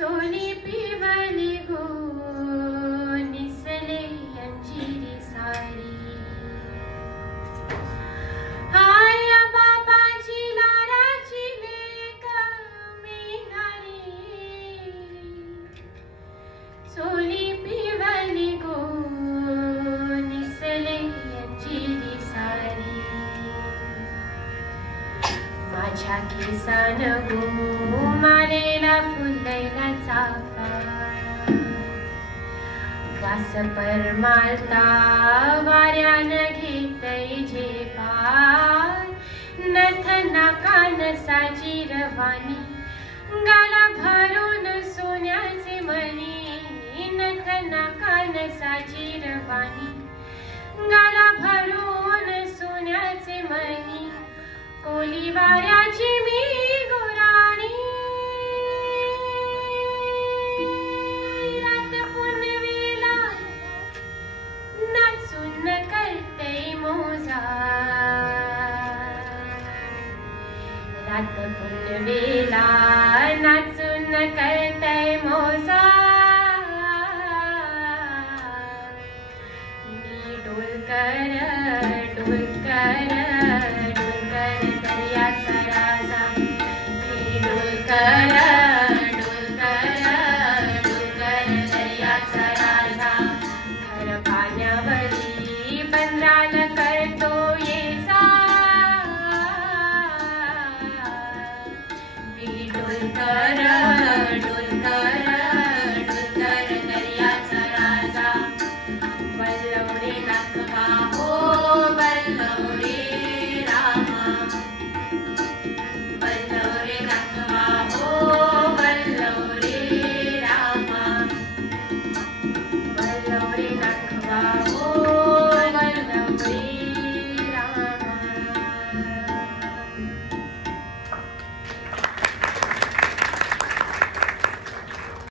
चोली पिवली गो निसले अंजिरी सारी आया बाबाजी लाराची लेक मिळाली चोली पिवली गो निसले अंजिरी सारी माझ्या केसान गो मालेला फुललेला चाफा वास परमालता वाऱ्यान घेतय झेपार नथना कानसाची रवानी गाला भरून सोन्याचे मणी नथना कानसाची रवानी गाला भरून सोन्याचे मणी कोली वाऱ्याची मी